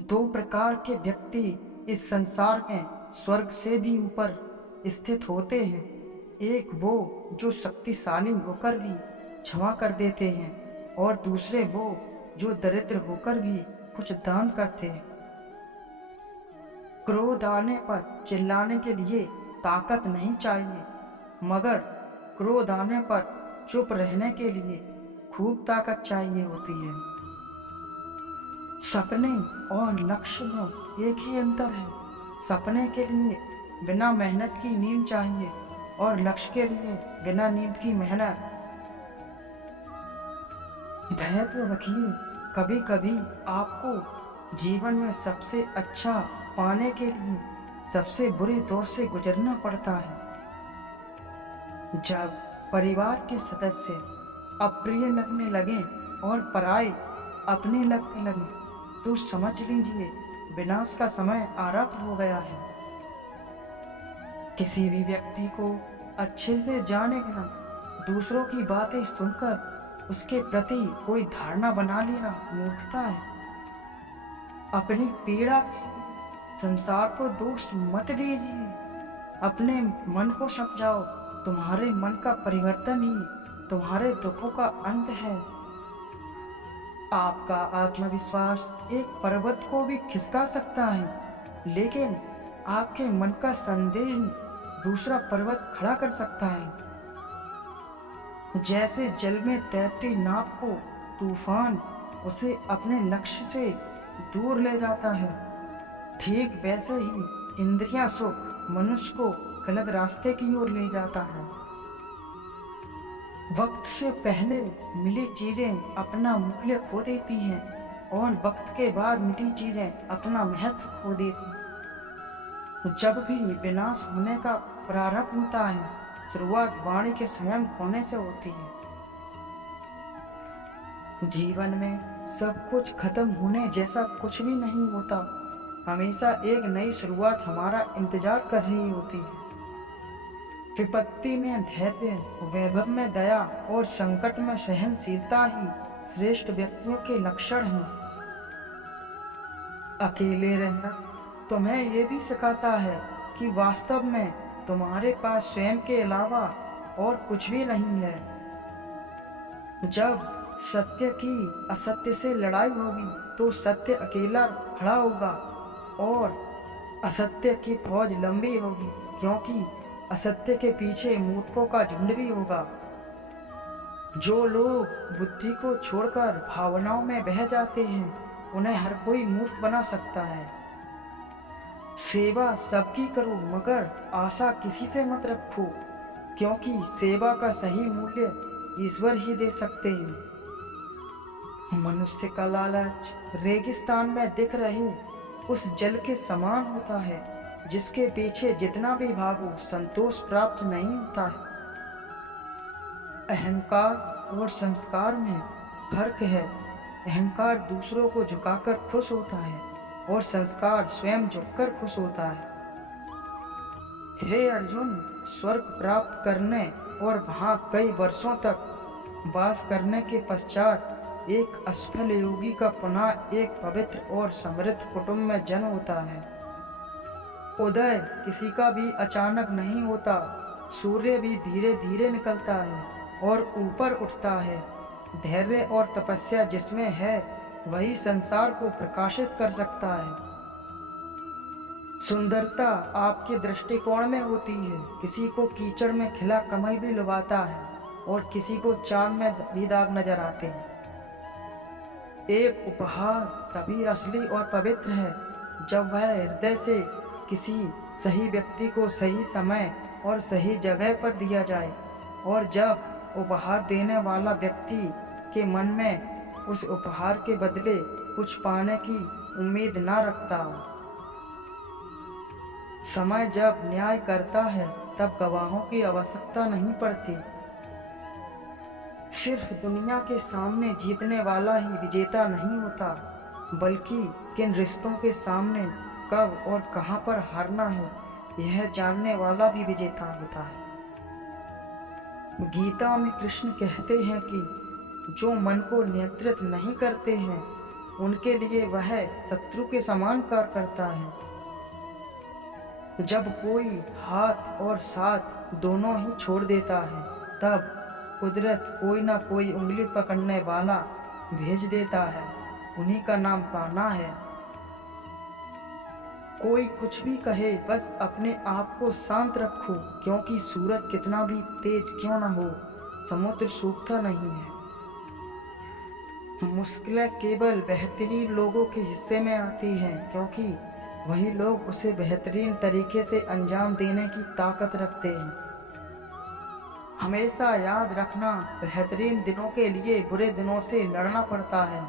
दो प्रकार के व्यक्ति इस संसार में स्वर्ग से भी ऊपर स्थित होते हैं। एक वो जो शक्तिशाली होकर भी क्षमा कर देते हैं, और दूसरे वो जो दरिद्र होकर भी कुछ दान करते हैं। क्रोध आने पर चिल्लाने के लिए ताकत नहीं चाहिए, मगर क्रोध आने पर चुप रहने के लिए खूब ताकत चाहिए होती है। सपने और लक्ष्य में एक ही अंतर है। सपने के लिए बिना मेहनत की नींद चाहिए, और लक्ष्य के लिए बिना नींद की मेहनत। धैर्य रखिए, कभी कभी आपको जीवन में सबसे अच्छा पाने के लिए सबसे बुरे दौर से गुजरना पड़ता है। जब परिवार के सदस्य अप्रिय लगने लगे और पराये अपने लगने लगे, तो समझ लीजिए विनाश का समय आरंभ हो गया है। किसी भी व्यक्ति को अच्छे से जाने बिना दूसरों की बातें सुनकर उसके प्रति कोई धारणा बना लेना मूर्खता है। अपनी पीड़ा संसार को दोष मत दीजिए। अपने मन को समझाओ, तुम्हारे मन का परिवर्तन ही तुम्हारे दुखों का अंत है। आपका आत्मविश्वास एक पर्वत को भी खिसका सकता है, लेकिन आपके मन का संदेह दूसरा पर्वत खड़ा कर सकता है। जैसे जल में तैरती नाव को तूफान उसे अपने लक्ष्य से दूर ले जाता है, ठीक वैसे ही इंद्रियां सुख मनुष्य को गलत रास्ते की ओर ले जाता है। वक्त से पहले मिली चीजें अपना मूल्य खो देती हैं, और वक्त के बाद मिली चीजें अपना महत्व खो देती हैं। जब भी विनाश होने का प्रारंभ होता है, शुरुआत वाणी के स्वयं खोने से होती है। जीवन में सब कुछ खत्म होने जैसा कुछ भी नहीं होता। हमेशा एक नई शुरुआत हमारा इंतजार कर रही होती है। विपत्ति में धैर्य, वैभव में दया और संकट में सहनशीलता ही श्रेष्ठ व्यक्तियों के लक्षण हैं। अकेले रहना तुम्हें ये भी सिखाता है कि वास्तव में तुम्हारे पास स्वयं के अलावा और कुछ भी नहीं है। जब सत्य की असत्य से लड़ाई होगी, तो सत्य अकेला खड़ा होगा और असत्य की फौज लंबी होगी, क्योंकि असत्य के पीछे मूर्खों का झुंड भी होगा। जो लोग बुद्धि को छोड़कर भावनाओं में बह जाते हैं, उन्हें हर कोई मूर्ख बना सकता है। सेवा सबकी करो, मगर आशा किसी से मत रखो, क्योंकि सेवा का सही मूल्य ईश्वर ही दे सकते हैं। मनुष्य का लालच रेगिस्तान में दिख रहे उस जल के समान होता है, जिसके पीछे जितना भी भागो संतोष प्राप्त नहीं होता है। अहंकार और संस्कार में फर्क है। अहंकार दूसरों को झुकाकर खुश होता है, और संस्कार स्वयं झुककर खुश होता है। हे अर्जुन, स्वर्ग प्राप्त करने और वहां कई वर्षों तक वास करने के पश्चात एक असफल योगी का पुनः एक पवित्र और समृद्ध कुटुंब में जन्म होता है। उदय किसी का भी अचानक नहीं होता। सूर्य भी धीरे धीरे निकलता है और ऊपर उठता है। धैर्य और तपस्या जिसमें है, वही संसार को प्रकाशित कर सकता है। सुंदरता आपके दृष्टिकोण में होती है। किसी को कीचड़ में खिला कमल भी लुभाता है, और किसी को चांद में भी दाग नजर आते हैं। एक उपहार तभी असली और पवित्र है जब वह हृदय से किसी सही व्यक्ति को सही समय और सही जगह पर दिया जाए, और जब उपहार देने वाला व्यक्ति के मन में उस उपहार के बदले कुछ पाने की उम्मीद ना रखता हो। समय जब न्याय करता है, तब गवाहों की आवश्यकता नहीं पड़ती। सिर्फ दुनिया के सामने जीतने वाला ही विजेता नहीं होता, बल्कि किन रिश्तों के सामने कब और कहां पर हारना है, यह जानने वाला भी विजेता होता है। गीता में कृष्ण कहते हैं कि जो मन को नियंत्रित नहीं करते हैं, उनके लिए वह शत्रु के समान कार्य करता है। जब कोई हाथ और साथ दोनों ही छोड़ देता है, तब कुदरत कोई ना कोई उंगली पकड़ने वाला भेज देता है। उन्हीं का नाम पाना है। कोई कुछ भी कहे, बस अपने आप को शांत रखो, क्योंकि सूरज कितना भी तेज क्यों ना हो, समुद्र सूखता नहीं है। मुश्किलें केवल बेहतरीन लोगों के हिस्से में आती हैं, क्योंकि वही लोग उसे बेहतरीन तरीके से अंजाम देने की ताकत रखते हैं। हमेशा याद रखना, बेहतरीन दिनों के लिए बुरे दिनों से लड़ना पड़ता है।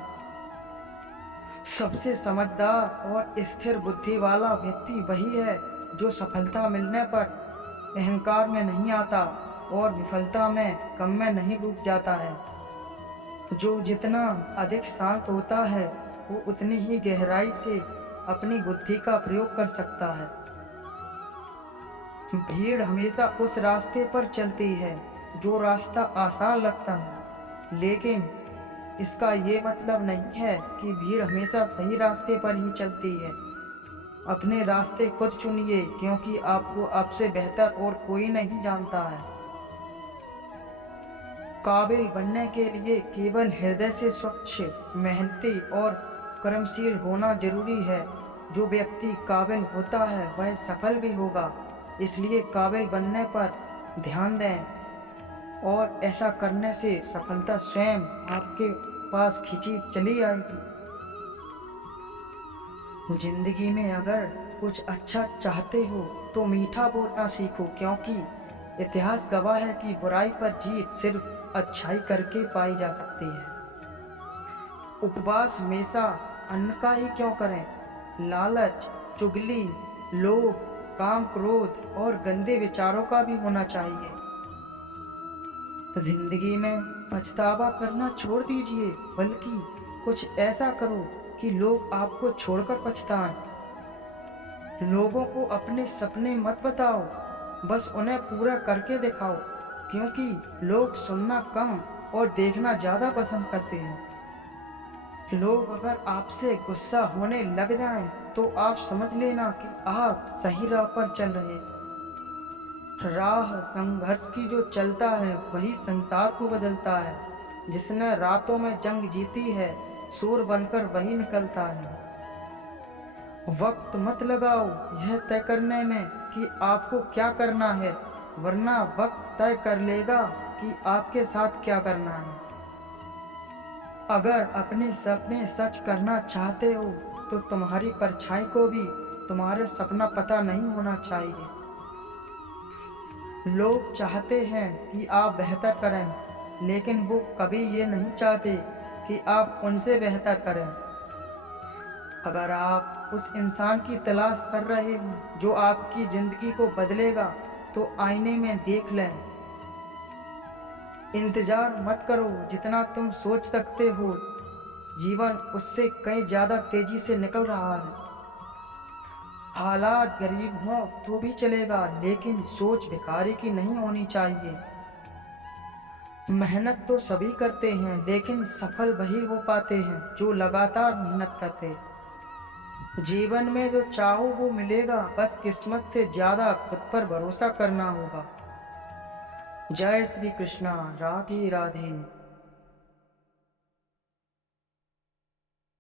सबसे समझदार और स्थिर बुद्धि वाला व्यक्ति वही है जो सफलता मिलने पर अहंकार में नहीं आता और विफलता में गम में नहीं डूब जाता है। जो जितना अधिक शांत होता है, वो उतनी ही गहराई से अपनी बुद्धि का प्रयोग कर सकता है। भीड़ हमेशा उस रास्ते पर चलती है जो रास्ता आसान लगता है, लेकिन इसका ये मतलब नहीं है कि भीड़ हमेशा सही रास्ते पर ही चलती है। अपने रास्ते खुद चुनिए, क्योंकि आपको आपसे बेहतर और कोई नहीं जानता है। काबिल बनने के लिए केवल हृदय से स्वच्छ, मेहनती और कर्मशील होना जरूरी है। जो व्यक्ति काबिल होता है वह सफल भी होगा, इसलिए काबिल बनने पर ध्यान दें और ऐसा करने से सफलता स्वयं आपके पास खींची चली आएगी। जिंदगी में अगर कुछ अच्छा चाहते हो तो मीठा बोलना सीखो, क्योंकि इतिहास गवाह है कि बुराई पर जीत सिर्फ अच्छाई करके पाई जा सकती है। उपवास हमेशा अन्न का ही क्यों करें, लालच, चुगली, लोभ, काम, क्रोध और गंदे विचारों का भी होना चाहिए। जिंदगी में पछतावा करना छोड़ दीजिए, बल्कि कुछ ऐसा करो कि लोग आपको छोड़कर पछताएं। लोगों को अपने सपने मत बताओ, बस उन्हें पूरा करके दिखाओ, क्योंकि लोग सुनना कम और देखना ज़्यादा पसंद करते हैं। लोग अगर आपसे गुस्सा होने लग जाएं, तो आप समझ लेना कि आप सही राह पर चल रहे हैं। राह संघर्ष की जो चलता है वही संसार को बदलता है। जिसने रातों में जंग जीती है, सूर बनकर वही निकलता है। वक्त मत लगाओ यह तय करने में कि आपको क्या करना है, वरना वक्त तय कर लेगा कि आपके साथ क्या करना है। अगर अपने सपने सच करना चाहते हो तो तुम्हारी परछाई को भी तुम्हारे सपना पता नहीं होना चाहिए। लोग चाहते हैं कि आप बेहतर करें, लेकिन वो कभी ये नहीं चाहते कि आप उनसे बेहतर करें। अगर आप उस इंसान की तलाश कर रहे हो जो आपकी जिंदगी को बदलेगा, तो आईने में देख लें। इंतजार मत करो जितना तुम सोच सकते हो, जीवन उससे कहीं ज्यादा तेजी से निकल रहा है। हालात गरीब हो तो भी चलेगा, लेकिन सोच भिखारी की नहीं होनी चाहिए। मेहनत तो सभी करते हैं, लेकिन सफल वही हो पाते हैं जो लगातार मेहनत करते हैं। जीवन में जो चाहो वो मिलेगा, बस किस्मत से ज्यादा खुद पर भरोसा करना होगा। जय श्री कृष्णा। राधे राधे।